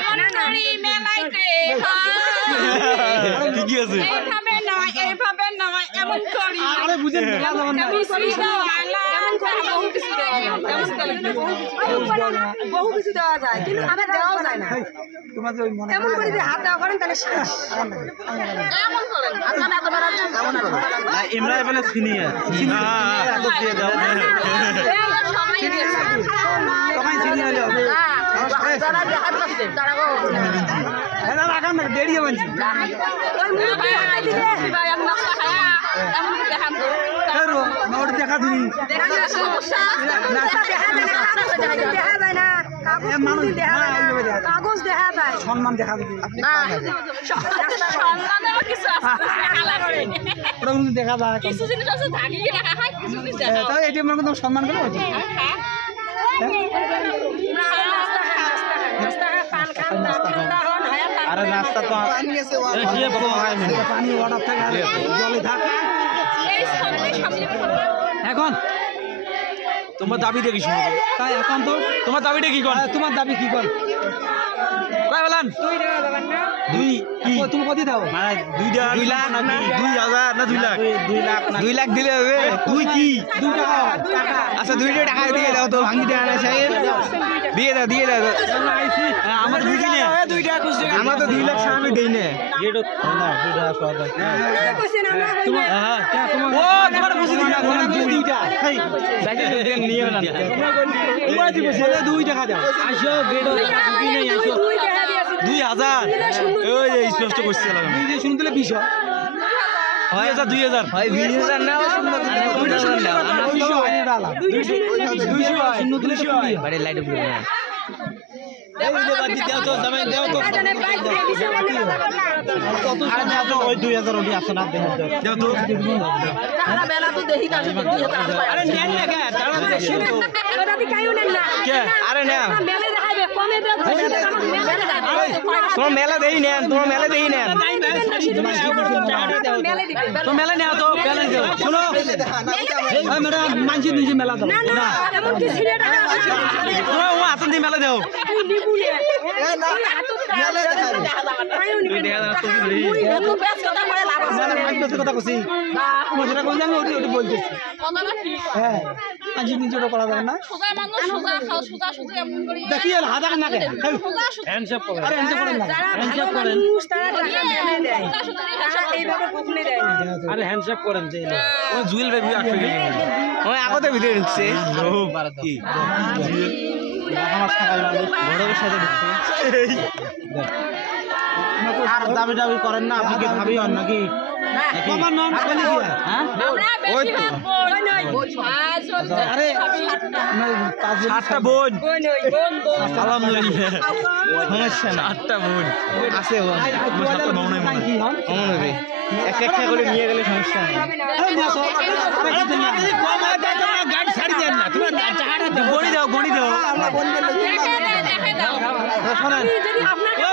এমন করি মেলাইতে কি কি আছে এইভাবে নয় এমন করি আরে বুঝেন না বহু কিছু দেওয়া যায় কিন্তু আমাদের দেওয়াও যায় না তোমার যে মনে এমন করে যদি হাত দেওয়া করেন তাহলে এমন করেন আপনারা এত বড় এমরা এবেলে চিনি এত দিয়ে দাও সবাই দিয়েছে তোমায় চিনি হলো যারা দেখাত করছে তারা গো এরা রাখান না দেরি হবে না ওই মুরব্বি হাই দিলে ভাই আমরা খায়া এমন দেখান তো করো নোট দেখা দিই দেখা যায় সমস্যা রাস্তা দেখা যায় না কাগজ কোনোদিন দেখা যায় না কাগজ দেখা যায় সম্মান দেখা দিবি না সম্মানের কিছু আছে খালা করে ওটা কিন্তু দেখা যায় কিছু জিনিস আছে ঢাকিয়ে রাখা হয় কিছু জিনিস দেখা তাই এটি মনে করতে সম্মান করে হচ্ছে আরে রাস্তা তো পানি ওয়াটার থাকে জলে থাক এখন তোমার দাবিটা কি শুনো তাই এখন তো তোমার দাবিটা কি কোন তোমার দাবি কি কর কয় বলেন দুই কি তুমি কত দাও মানে 2 লাখ নাকি 2000 না 2 লাখ 2 লাখ দিলে হবে তুই কি 2 টাকা আচ্ছা 2 টাকা দিয়ে দাও তো ভাঙি দেয়া না সাহেব দিয়ে দাও আইছি আমার বুঝি না 2 টাকা খুশি আমরা তো 2 লাখ সামনে দেই না এটা না 2 টাকা সদা তোমার ও তোমার বুঝি না 2 টাকা এই ব্যাগে নিয়ে না তোমার দিব বলে 2 টাকা দাও আসো গেডো কি নেই আসো 2000 ওই যে স্পষ্ট করছিলাম তুই যে শুনতে 20 হয় 2000 হয় 20000 নাও সুন্দর আমরা 200 আইনে ডালা 200 শূন্য দিলে তো কুড়ি বাড়ি লাইট উপরে এই যে বাদ দাও তো জামাই দাও তো আর দাও তো ওই 2000 ওটি আছে না দাও তো তারা বেলা তো দেখি না আরে নেন না কে তারা বেশি তো ওটা দি কাইও নেন না কে আরে না মেলে দেখাবে কমে দাও তোমার মেলা দেই নেন মেলে দিবে তো মেলা নাও তো মেলা দাও শুনো এই ম্যাডাম মানছি নিজে মেলা দাও না এমন কি ছিড়ে টাকা ও হাতন দি মেলা দাও নিবুলে মেলে দেখাবে কাইও নিবে মুই এত বেশ কথা করে লাভ আছে মানে মাইক কথা কইছি তোমার যেটা কই আমি ওটি বলতেছি কথাটা কি হ্যাঁ মানছি নিজে ওটা করা যাবে না সোজা মানুষ সোজা খাও সোজা এমন করি দেখি হাত না কে সোজা সোজা হ্যান্ডশেক করে আরে হ্যান্ডশেক করেন না যারা ভালো মানুষ তারা টাকা মেলে দেয় তারা এইভাবে কখনোই দেয় না আরে হ্যান্ডশেক করেন যে ও জুয়েল বেবি আটকে গেল ওই আগতে ভিতরে ঢুকছে ও কি জুয়েল আমার সকাল বড়দের সাথে ঢুকছে আর দাবি করেন না আপনি কি ভাবি হন নাকি তোমার নাম বলি কি হ্যাঁ আমরা বেশি ভাব বই নয় আজ আরে সাতটা বোন বোন আলহামদুলিল্লাহ সমস্যা না আটটা বোন আছে বোন সাতটা বোন নাই কি হন মনে এক করে নিয়ে গেলে সমস্যা নেই গাড়ি ছাড়ি দেন না তোমার গড়ি দাও দেখা দাও শোনেন যদি আপনাকে